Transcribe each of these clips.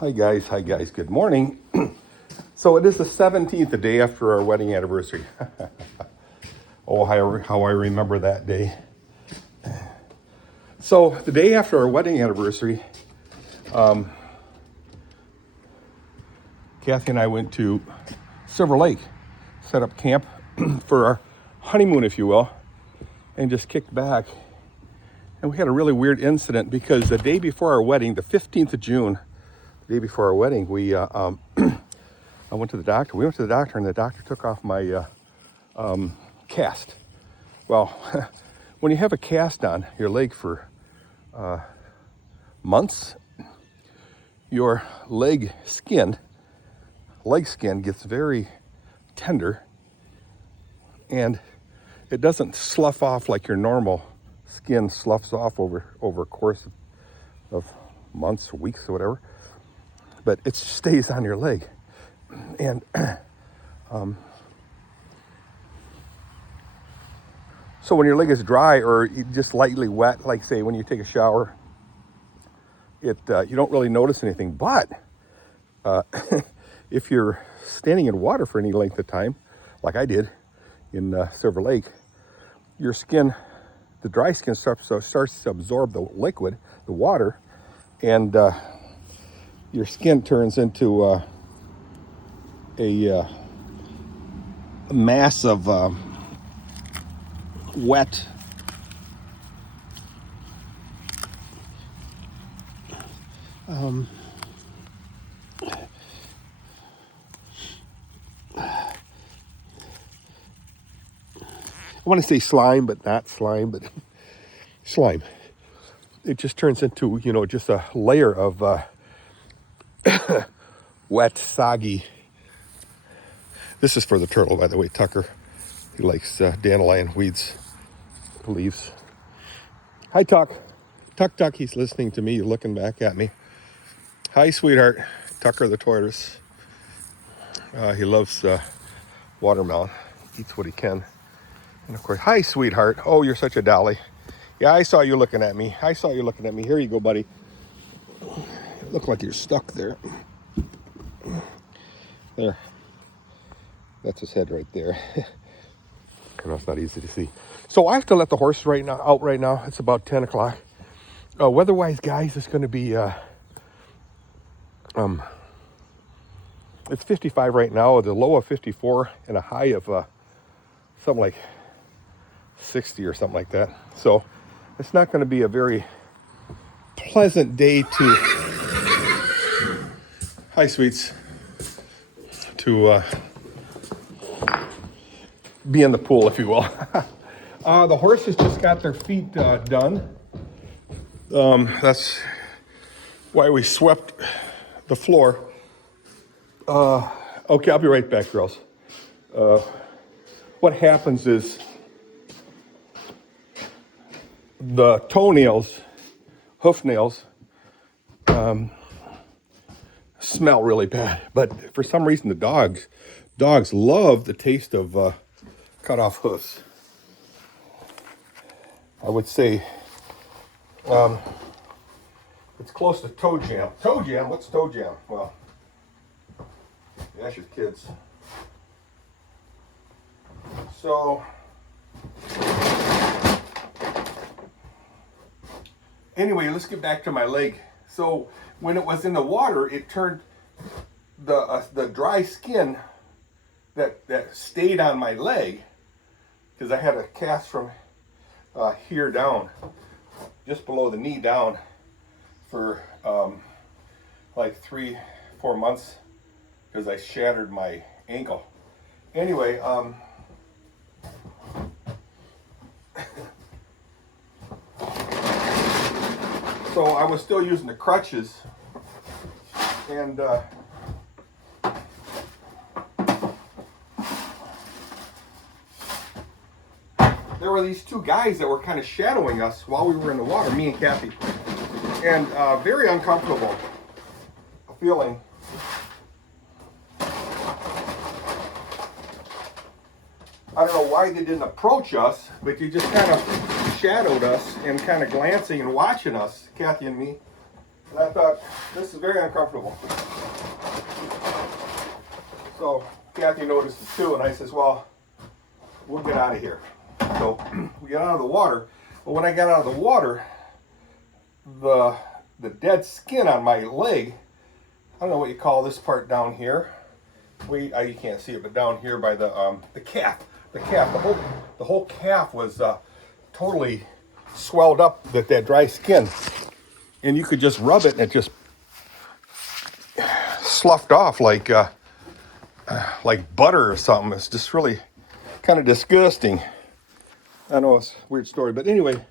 Hi guys, good morning. So it is the 17th, the day after our wedding anniversary. Oh, how I remember that day. So the day after our wedding anniversary, Kathy and I went to Silver Lake, set up camp for our honeymoon, if you will, and just kicked back. And we had a really weird incident because the day before our wedding, the 15th of June, the day before our wedding, I went to the doctor. We went to the doctor, and the doctor took off my cast. Well, when you have a cast on your leg for months, your leg skin gets very tender, and it doesn't slough off like your normal skin sloughs off over a course of months or weeks or whatever, but it stays on your leg. And so when your leg is dry or just lightly wet, like say when you take a shower, you don't really notice anything. But if you're standing in water for any length of time, like I did in Silver Lake, your skin, the dry skin starts to absorb the liquid, the water, and your skin turns into a mass of wet I want to say slime, but not slime, but slime. It just turns into, just a layer of wet, soggy. This is for the turtle, by the way, Tucker. He likes dandelion weeds, leaves. Hi, Tuck. Tuck, he's listening to me, looking back at me. Hi, sweetheart. Tucker the tortoise. He loves watermelon. Eats what he can. And of course, hi, sweetheart. Oh, you're such a dolly. Yeah, I saw you looking at me. Here you go, buddy. You look like you're stuck there. There. That's his head right there. I know it's not easy to see. So I have to let the horse out right now. It's about 10 o'clock. Weather-wise, guys, it's going to be... it's 55 right now, with a low of 54 and a high of something like 60 or something like that. So it's not going to be a very pleasant day to... Hi, sweets. To be in the pool, if you will. The horses just got their feet done. That's why we swept the floor. Okay, I'll be right back, girls. What happens is the toenails, hoof nails, smell really bad. But for some reason, the dogs love the taste of cut off hoofs. I would say it's close to toe jam. Toe jam? What's toe jam? Well, ask your kids. So, anyway, let's get back to my leg. So, when it was in the water, it turned the dry skin that stayed on my leg, because I had a cast from here down, just below the knee down, for like 3-4 months, because I shattered my ankle. Anyway, so I was still using the crutches, and there were these two guys that were kind of shadowing us while we were in the water, me and Kathy, and very uncomfortable feeling. I don't know why they didn't approach us, but they just kind of shadowed us and kind of glancing and watching us, Kathy and me. And I thought, this is very uncomfortable. So Kathy noticed it too, and I says, well, we'll get out of here. So we get out of the water. But when I got out of the water, the dead skin on my leg, I don't know what you call this part down here. You can't see it, but down here by the calf, the whole calf was totally swelled up with that dry skin, and you could just rub it and it just sloughed off like butter or something. It's just really kind of disgusting. I know it's a weird story, but anyway,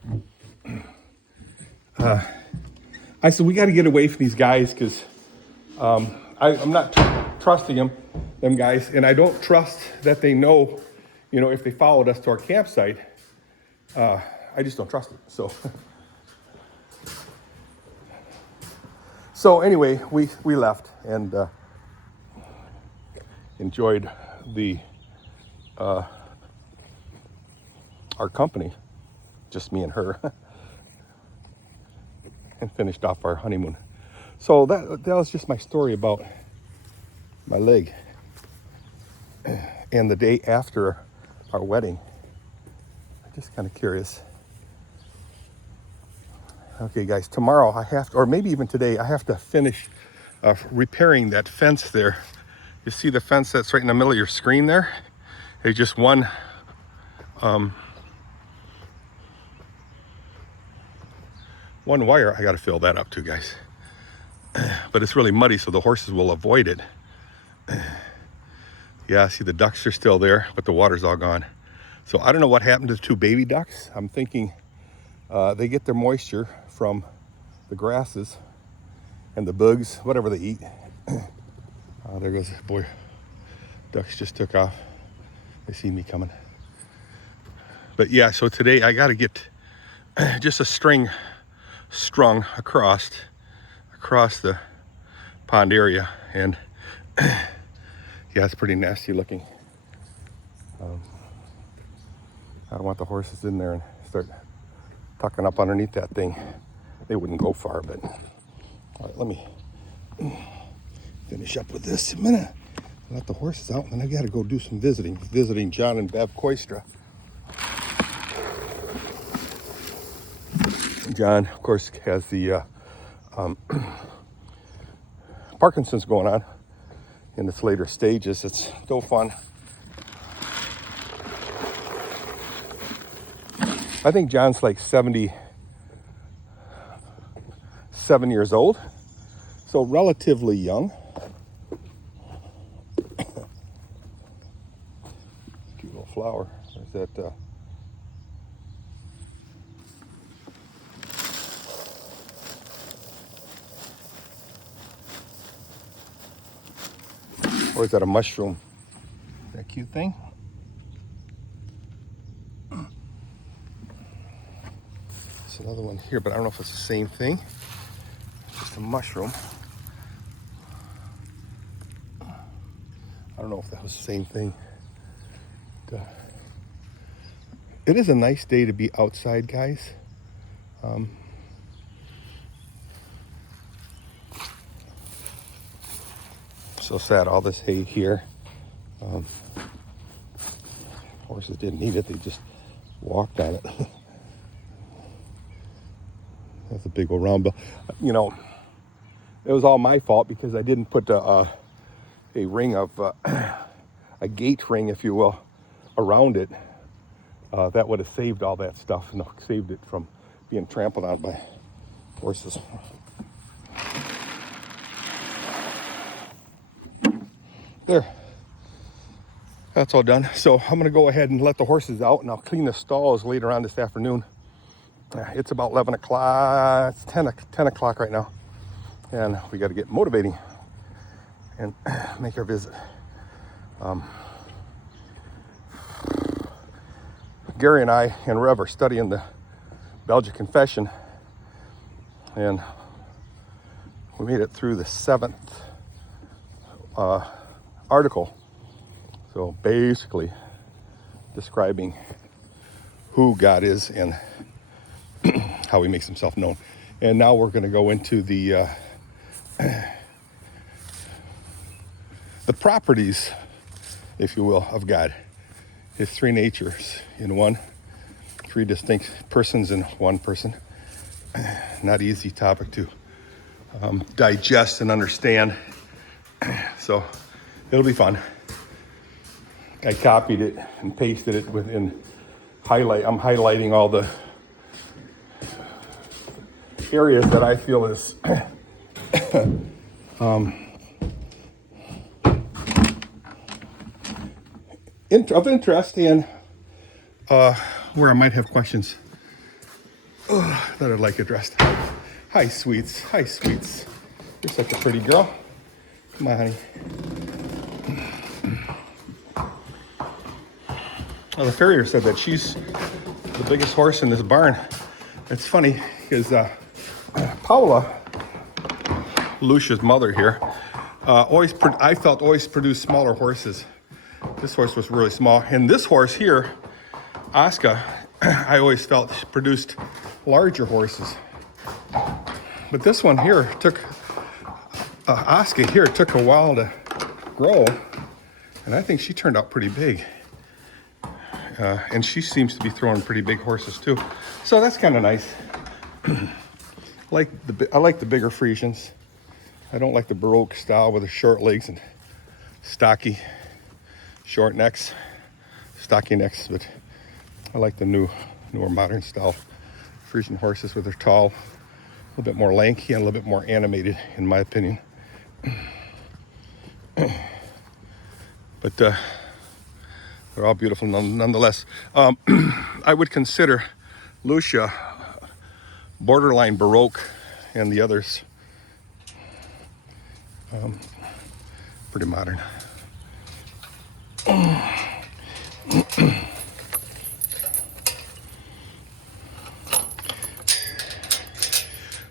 I said we got to get away from these guys because I'm not trusting them guys, and I don't trust that they know, if they followed us to our campsite. I just don't trust them. So anyway, we left and enjoyed our company, just me and her, and finished off our honeymoon. So that was just my story about my leg. And the day after our wedding, I'm just kind of curious. Okay, guys, tomorrow I have to, or maybe even today, I have to finish repairing that fence there. You see the fence that's right in the middle of your screen there? There's just one wire. I got to fill that up too, guys. But it's really muddy, so the horses will avoid it. Yeah, see the ducks are still there, but the water's all gone. So I don't know what happened to the two baby ducks. I'm thinking they get their moisture from the grasses and the bugs, whatever they eat. There goes, boy, ducks just took off. They see me coming. But yeah, so today I got to get just a string strung across the pond area, and yeah, it's pretty nasty looking. I don't want the horses in there and start tucking up underneath that thing. They wouldn't go far, but all right, let me finish up with this a minute. Let the horses out, and then I got to go do some visiting John and Bev Koistra. John, of course, has the Parkinson's going on in its later stages. It's still fun. I think John's like 77 years old, so relatively young. Cute little flower. There's that. Or is that a mushroom? That cute thing? There's another one here, but I don't know if it's the same thing. It's just a mushroom. I don't know if that was the same thing. It is a nice day to be outside, guys. So sad, all this hay here. Horses didn't eat it, they just walked on it. That's a big old round bill. It was all my fault because I didn't put a ring of, a gate ring, if you will, around it. That would have saved all that stuff, saved it from being trampled on by horses. There, that's all done. So I'm gonna go ahead and let the horses out, and I'll clean the stalls later on this afternoon. It's about 11 o'clock, it's 10 o'clock right now. And we gotta get motivating and make our visit. Gary and I and Rev are studying the Belgian Confession, and we made it through the 7th article. So basically describing who God is and how he makes himself known. And now we're going to go into the properties, if you will, of God. His three natures in one, three distinct persons in one person. Not easy topic to digest and understand. So it'll be fun. I copied it and pasted it within highlight. I'm highlighting all the areas that I feel is of interest and where I might have questions that I'd like addressed. Hi, sweets. Hi, sweets. You're such a pretty girl. Come on, honey. Well, the farrier said that she's the biggest horse in this barn. It's funny because Paula, Lucia's mother here, I felt always produced smaller horses. This horse was really small. And this horse here, Oscar, I always felt produced larger horses. But this one here took, Oscar here took a while to grow. And I think she turned out pretty big. And she seems to be throwing pretty big horses too. So that's kind of nice. I like the bigger Friesians. I don't like the Baroque style with the short legs and stocky, short necks, stocky necks, but I like the newer modern style Friesian horses with their tall, a little bit more lanky and a little bit more animated, in my opinion. But they're all beautiful nonetheless. I would consider Lucia borderline Baroque and the others pretty modern.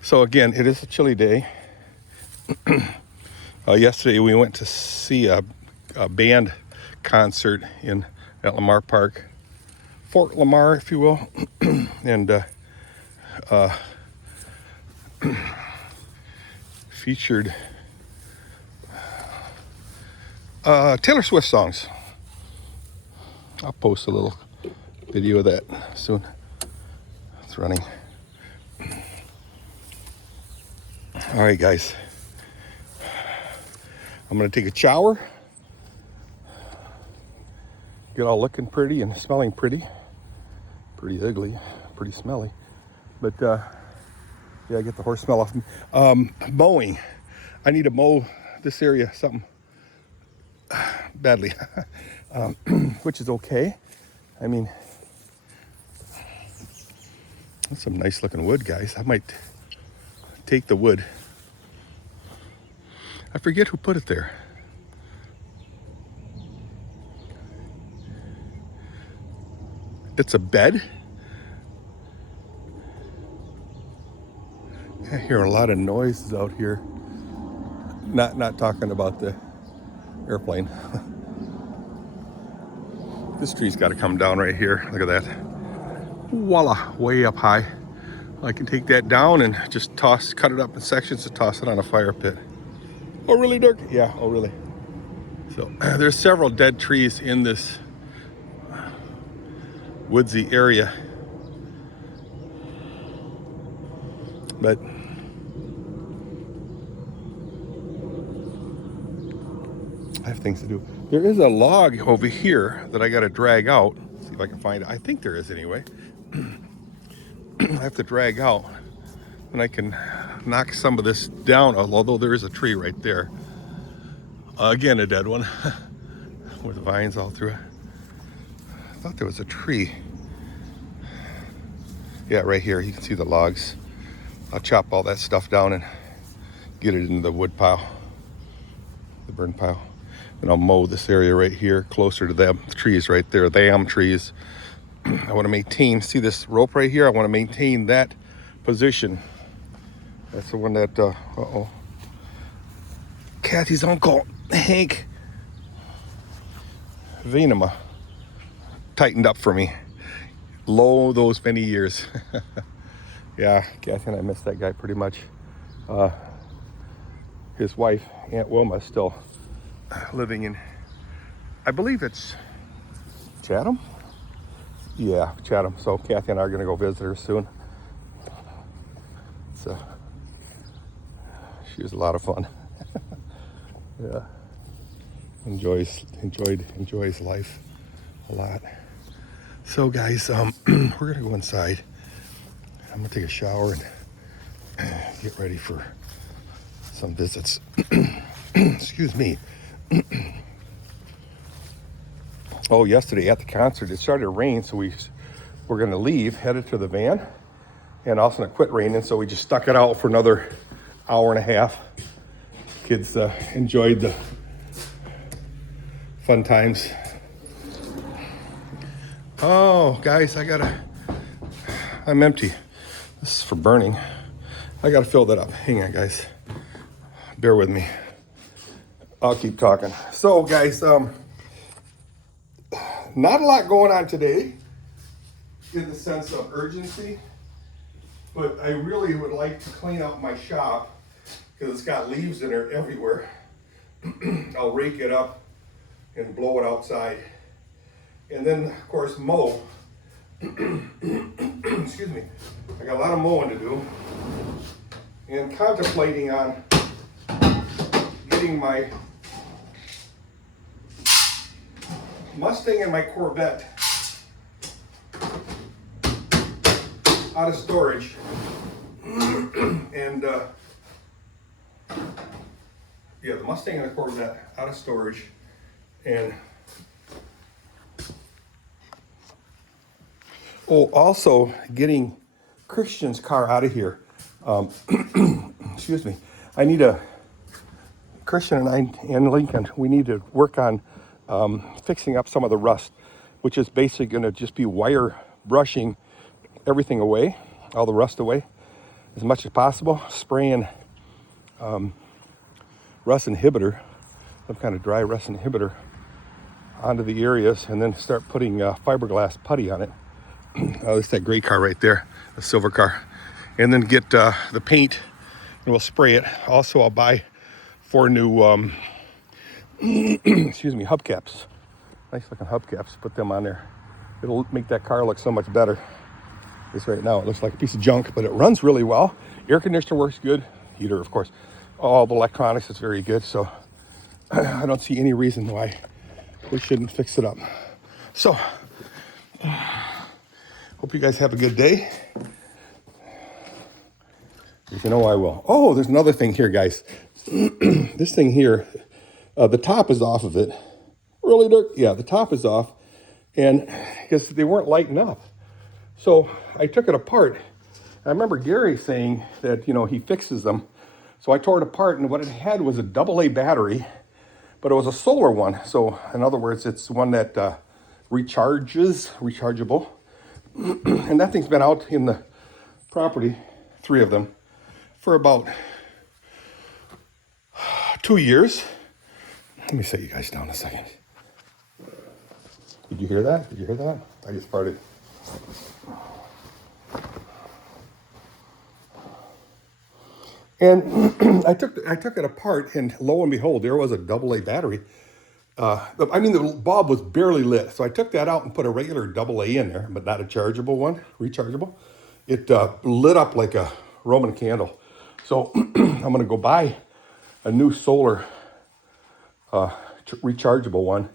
So again, it is a chilly day. Yesterday we went to see a band concert at Lamar Park, Fort Lamar, if you will, and featured Taylor Swift songs. I'll post a little video of that soon. It's running. All right, guys. I'm gonna take a shower. Get all looking pretty and smelling pretty. Pretty ugly, pretty smelly. But yeah, get the horse smell off me. Mowing. I need to mow this area something badly. Which is okay. I mean, that's some nice looking wood, guys. I might take the wood. I forget who put it there. It's a bed. I hear a lot of noises out here. Not talking about the airplane. This tree's got to come down right here. Look at that. Voila, way up high. I can take that down and just cut it up in sections and toss it on a fire pit. Oh, really, Dirk? Yeah, oh, really? So there's several dead trees in this woodsy area. But I have things to do. There is a log over here that I got to drag out. See if I can find it. I think there is anyway. I have to drag out, and I can knock some of this down, although there is a tree right there. Again, a dead one with vines all through it. I thought there was a tree. Yeah, right here. You can see the logs. I'll chop all that stuff down and get it in the wood pile, the burn pile. And I'll mow this area right here closer to them trees right there, them trees. I want to maintain, see this rope right here? I want to maintain that position. That's the one that, uh-oh. Kathy's uncle, Hank Venema, tightened up for me. Lo, those many years. Yeah, Kathy and I miss that guy pretty much. His wife, Aunt Wilma, is still living in, I believe it's Chatham? Yeah, Chatham. So Kathy and I are going to go visit her soon. So she was a lot of fun. Yeah, enjoys life a lot. So guys, we're gonna go inside. I'm gonna take a shower and get ready for some visits. Excuse me. Oh, yesterday at the concert, it started to rain, so we're gonna leave, headed to the van, and all of a sudden it quit raining, so we just stuck it out for another hour and a half. Kids enjoyed the fun times. Oh, guys, I'm empty. This is for burning. I gotta fill that up. Hang on, guys. Bear with me. I'll keep talking. So, guys, not a lot going on today in the sense of urgency, but I really would like to clean up my shop because it's got leaves in there everywhere. I'll rake it up and blow it outside. And then, of course, mow. Excuse me. I got a lot of mowing to do. And contemplating on getting my Mustang and my Corvette out of storage. And yeah, the Mustang and the Corvette out of storage. And also getting Christian's car out of here. Excuse me. I need Christian and I and Lincoln, we need to work on fixing up some of the rust, which is basically going to just be wire brushing everything away, all the rust away, as much as possible. Spraying rust inhibitor, some kind of dry rust inhibitor onto the areas, and then start putting fiberglass putty on it. Oh, that's that gray car right there, the silver car. And then get the paint, and we'll spray it. Also, I'll buy 4 new, excuse me, hubcaps. Nice looking hubcaps. Put them on there. It'll make that car look so much better. This right now, it looks like a piece of junk, but it runs really well. Air conditioner works good. Heater, of course. All the electronics is very good. So I don't see any reason why we shouldn't fix it up. So, hope you guys have a good day. If you know, I will. Oh, there's another thing here, guys. This thing here, the top is off of it. Really, Dirk? Yeah, the top is off. And because they weren't lighting up. So I took it apart. I remember Gary saying that, he fixes them. So I tore it apart, and what it had was a AA battery, but it was a solar one. So in other words, it's one that rechargeable. And that thing's been out in the property, 3 of them, for about 2 years. Let me set you guys down a second. Did you hear that? Did you hear that? I just farted. And I took it apart, and lo and behold, there was a AA battery. The bulb was barely lit, so I took that out and put a regular AA in there, but not a chargeable one, rechargeable. It lit up like a Roman candle. So I'm going to go buy a new solar rechargeable one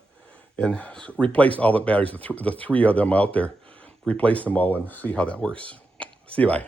and replace all the batteries, the 3 of them out there, replace them all and see how that works. See you, bye.